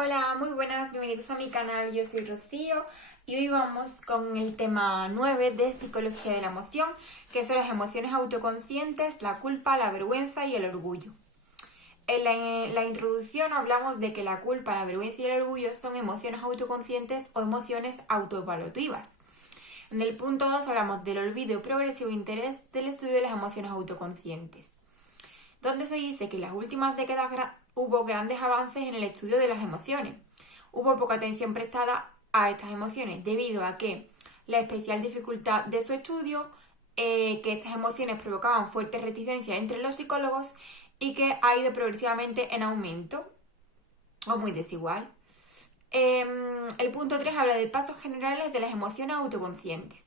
Hola, muy buenas, bienvenidos a mi canal, yo soy Rocío y hoy vamos con el tema 9 de Psicología de la Emoción, que son las emociones autoconscientes, la culpa, la vergüenza y el orgullo. En la introducción hablamos de que la culpa, la vergüenza y el orgullo son emociones autoconscientes o emociones autoevaluativas. En el punto 2 hablamos del olvido progresivo e interés del estudio de las emociones autoconscientes, donde se dice que en las últimas décadas hubo grandes avances en el estudio de las emociones. Hubo poca atención prestada a estas emociones debido a que la especial dificultad de su estudio, que estas emociones provocaban fuertes reticencias entre los psicólogos y que ha ido progresivamente en aumento o muy desigual. El punto 3 habla de pasos generales de las emociones autoconscientes.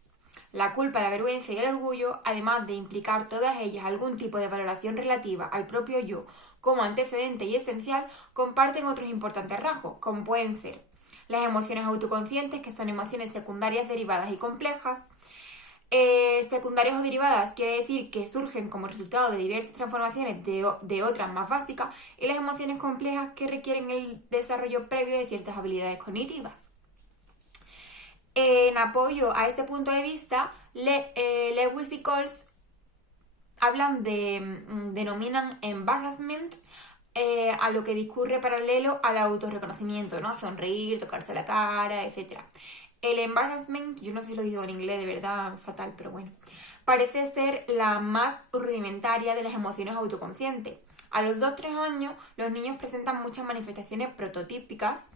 La culpa, la vergüenza y el orgullo, además de implicar todas ellas algún tipo de valoración relativa al propio yo como antecedente y esencial, comparten otros importantes rasgos, como pueden ser las emociones autoconscientes, que son emociones secundarias derivadas y complejas. Secundarias o derivadas quiere decir que surgen como resultado de diversas transformaciones de otras más básicas, y las emociones complejas que requieren el desarrollo previo de ciertas habilidades cognitivas. En apoyo a este punto de vista, Lewis y Coles denominan embarrassment a lo que discurre paralelo al autorreconocimiento, ¿no? A sonreír, tocarse la cara, etc. El embarrassment, yo no sé si lo digo en inglés, de verdad, fatal, pero bueno, parece ser la más rudimentaria de las emociones autoconscientes. A los 2-3 años, los niños presentan muchas manifestaciones prototípicas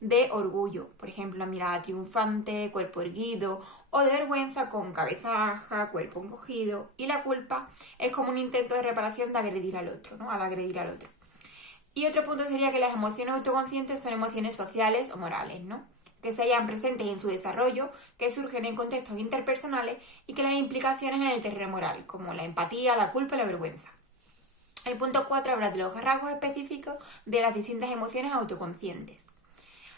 de orgullo, por ejemplo, la mirada triunfante, cuerpo erguido, o de vergüenza con cabeza baja, cuerpo encogido, y la culpa es como un intento de reparación de agredir al otro, ¿no? Al agredir al otro. Y otro punto sería que las emociones autoconscientes son emociones sociales o morales, ¿no? Que se hallan presentes en su desarrollo, que surgen en contextos interpersonales y que las implicaciones en el terreno moral, como la empatía, la culpa y la vergüenza. El punto 4 habla de los rasgos específicos de las distintas emociones autoconscientes.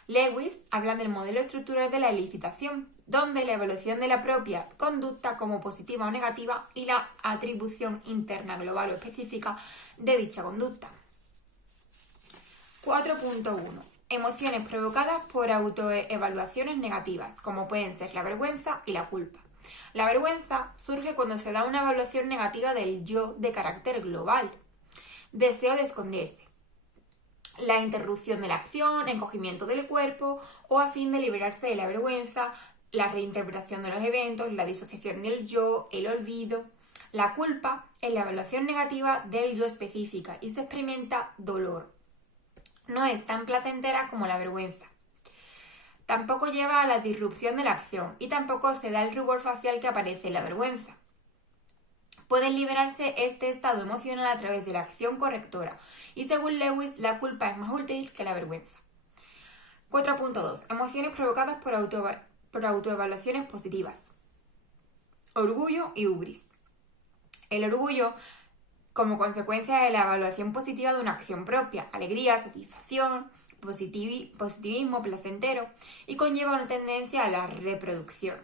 Lewis habla del modelo estructural de la elicitación, donde la evaluación de la propia conducta como positiva o negativa y la atribución interna global o específica de dicha conducta. 4.1. Emociones provocadas por autoevaluaciones negativas, como pueden ser la vergüenza y la culpa. La vergüenza surge cuando se da una evaluación negativa del yo de carácter global. Deseo de esconderse. La interrupción de la acción, encogimiento del cuerpo o a fin de liberarse de la vergüenza, la reinterpretación de los eventos, la disociación del yo, el olvido. La culpa es la evaluación negativa del yo específica y se experimenta dolor. No es tan placentera como la vergüenza. Tampoco lleva a la disrupción de la acción y tampoco se da el rubor facial que aparece en la vergüenza. Puede liberarse este estado emocional a través de la acción correctora y según Lewis la culpa es más útil que la vergüenza. 4.2. Emociones provocadas por autoevaluaciones positivas. Orgullo y hubris. El orgullo como consecuencia de la evaluación positiva de una acción propia, alegría, satisfacción, positivismo placentero, y conlleva una tendencia a la reproducción.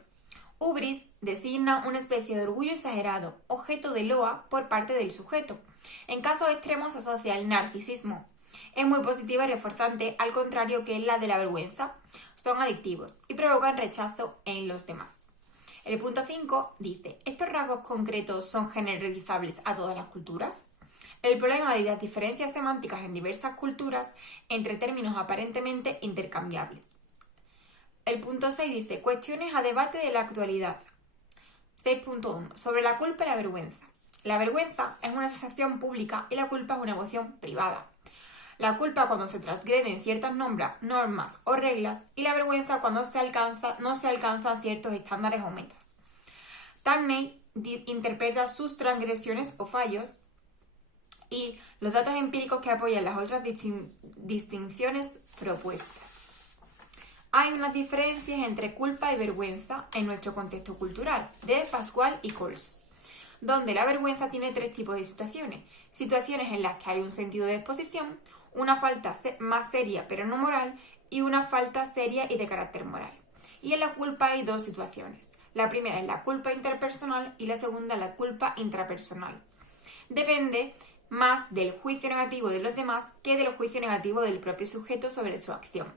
Hubris designa una especie de orgullo exagerado, objeto de loa por parte del sujeto. En casos extremos se asocia al narcisismo. Es muy positiva y reforzante, al contrario que la de la vergüenza. Son adictivos y provocan rechazo en los demás. El punto 5 dice, ¿estos rasgos concretos son generalizables a todas las culturas? El problema de las diferencias semánticas en diversas culturas entre términos aparentemente intercambiables. El punto 6 dice, cuestiones a debate de la actualidad. 6.1. Sobre la culpa y la vergüenza. La vergüenza es una sensación pública y la culpa es una emoción privada. La culpa cuando se transgreden ciertas normas o reglas y la vergüenza cuando no se alcanzan ciertos estándares o metas. Taney interpreta sus transgresiones o fallos y los datos empíricos que apoyan las otras distinciones propuestas. Hay unas diferencias entre culpa y vergüenza en nuestro contexto cultural, de Pascual y Coles, donde la vergüenza tiene 3 tipos de situaciones. Situaciones en las que hay un sentido de exposición, una falta más seria pero no moral y una falta seria y de carácter moral. Y en la culpa hay 2 situaciones. La primera es la culpa interpersonal y la segunda la culpa intrapersonal. Depende más del juicio negativo de los demás que del juicio negativo del propio sujeto sobre su acción.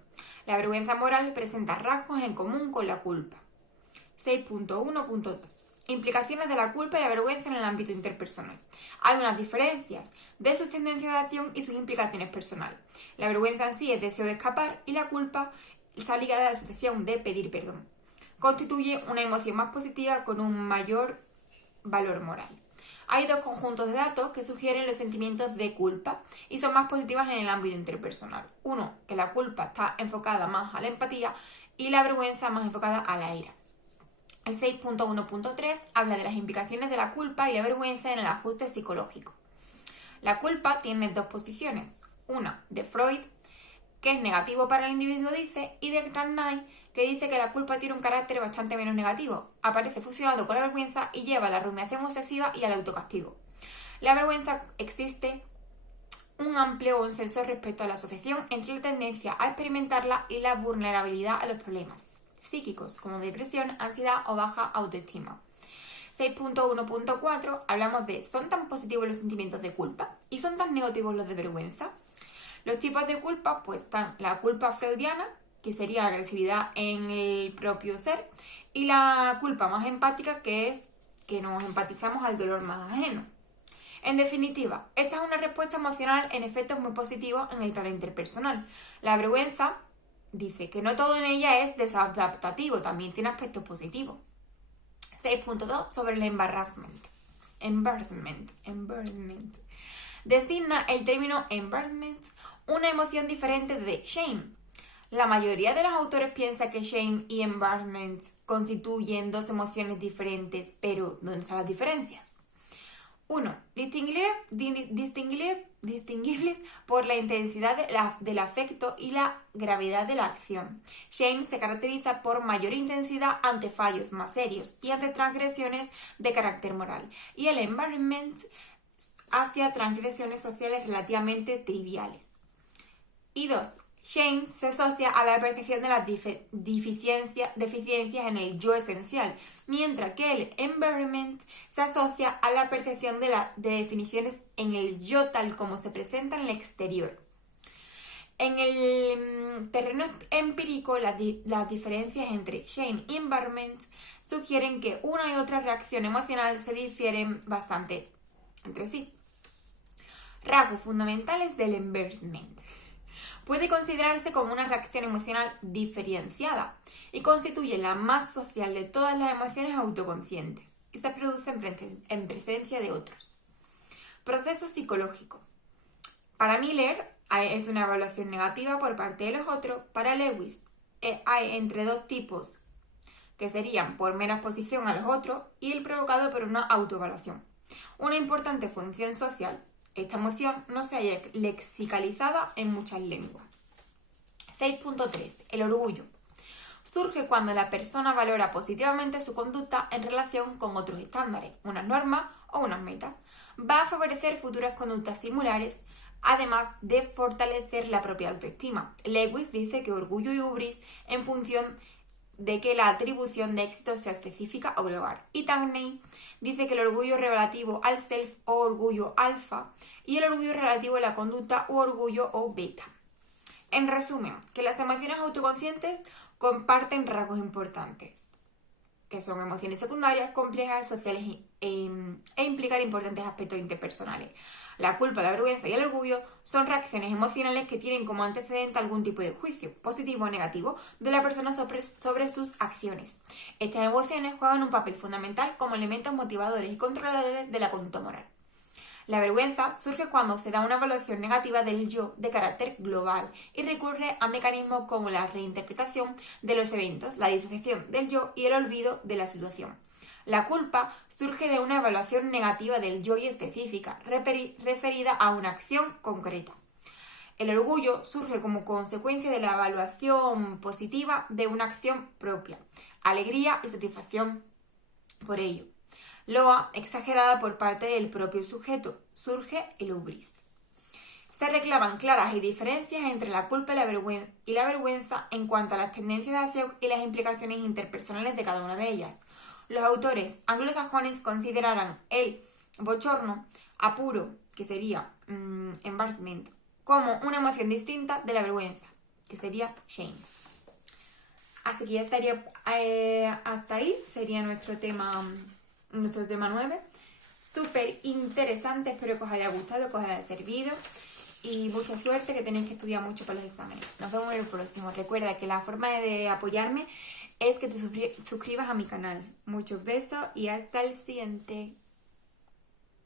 La vergüenza moral presenta rasgos en común con la culpa. 6.1.2. Implicaciones de la culpa y la vergüenza en el ámbito interpersonal. Hay unas diferencias de sus tendencias de acción y sus implicaciones personales. La vergüenza en sí es deseo de escapar y la culpa está ligada a la asociación de pedir perdón. Constituye una emoción más positiva con un mayor valor moral. Hay dos conjuntos de datos que sugieren los sentimientos de culpa y son más positivas en el ámbito interpersonal. Uno, que la culpa está enfocada más a la empatía y la vergüenza más enfocada a la ira. El 6.1.3 habla de las implicaciones de la culpa y la vergüenza en el ajuste psicológico. La culpa tiene dos posiciones. Una, de Freud, que es negativo para el individuo, dice, y de Knight, que dice que la culpa tiene un carácter bastante menos negativo. Aparece fusionado con la vergüenza y lleva a la rumiación obsesiva y al autocastigo. La vergüenza existe un amplio consenso respecto a la asociación entre la tendencia a experimentarla y la vulnerabilidad a los problemas psíquicos, como depresión, ansiedad o baja autoestima. 6.1.4 hablamos de ¿son tan positivos los sentimientos de culpa y son tan negativos los de vergüenza? Los tipos de culpa pues están la culpa freudiana, que sería la agresividad en el propio ser, y la culpa más empática, que es que nos empatizamos al dolor más ajeno. En definitiva, esta es una respuesta emocional en efectos muy positivos en el plano interpersonal. La vergüenza dice que no todo en ella es desadaptativo, también tiene aspectos positivos. 6.2 sobre el embarrassment. Embarrassment. Designa el término embarrassment una emoción diferente de shame. La mayoría de los autores piensa que shame y embarrassment constituyen dos emociones diferentes, pero ¿dónde están las diferencias? 1. Distinguibles por la intensidad del afecto y la gravedad de la acción. Shame se caracteriza por mayor intensidad ante fallos más serios y ante transgresiones de carácter moral, y el embarrassment hacia transgresiones sociales relativamente triviales. Y 2. Shame se asocia a la percepción de las deficiencias en el yo esencial, mientras que el embarrassment se asocia a la percepción de definiciones en el yo tal como se presenta en el exterior. En el terreno empírico, las diferencias entre shame y embarrassment sugieren que una y otra reacción emocional se difieren bastante entre sí. Rasgos fundamentales del embarrassment. Puede considerarse como una reacción emocional diferenciada y constituye la más social de todas las emociones autoconscientes y se produce en presencia de otros. Proceso psicológico. Para Miller es una evaluación negativa por parte de los otros. Para Lewis hay entre dos tipos, que serían por mera exposición a los otros y el provocado por una autoevaluación. Una importante función social. Esta emoción no se halla lexicalizada en muchas lenguas. 6.3. El orgullo. Surge cuando la persona valora positivamente su conducta en relación con otros estándares, unas normas o unas metas. Va a favorecer futuras conductas similares, además de fortalecer la propia autoestima. Lewis dice que orgullo y hubris en función de que la atribución de éxito sea específica o global. Y Tangney dice que el orgullo relativo al self o orgullo alfa y el orgullo relativo a la conducta o orgullo o beta. En resumen, que las emociones autoconscientes comparten rasgos importantes, que son emociones secundarias, complejas, sociales e implican importantes aspectos interpersonales. La culpa, la vergüenza y el orgullo son reacciones emocionales que tienen como antecedente algún tipo de juicio, positivo o negativo, de la persona sobre sus acciones. Estas emociones juegan un papel fundamental como elementos motivadores y controladores de la conducta moral. La vergüenza surge cuando se da una evaluación negativa del yo de carácter global y recurre a mecanismos como la reinterpretación de los eventos, la disociación del yo y el olvido de la situación. La culpa surge de una evaluación negativa del yo y específica, referida a una acción concreta. El orgullo surge como consecuencia de la evaluación positiva de una acción propia, alegría y satisfacción por ello. Loa exagerada por parte del propio sujeto, surge el hubris. Se reclaman claras diferencias entre la culpa y la vergüenza en cuanto a las tendencias de acción y las implicaciones interpersonales de cada una de ellas. Los autores anglosajones considerarán el bochorno, apuro que sería embarrassment, como una emoción distinta de la vergüenza, que sería shame. Así que ya estaría hasta ahí, sería nuestro tema 9. Súper interesante, espero que os haya gustado, que os haya servido. Y mucha suerte, que tenéis que estudiar mucho para los exámenes. Nos vemos en el próximo. Recuerda que la forma de apoyarme es que te suscribas a mi canal. Muchos besos y hasta el siguiente.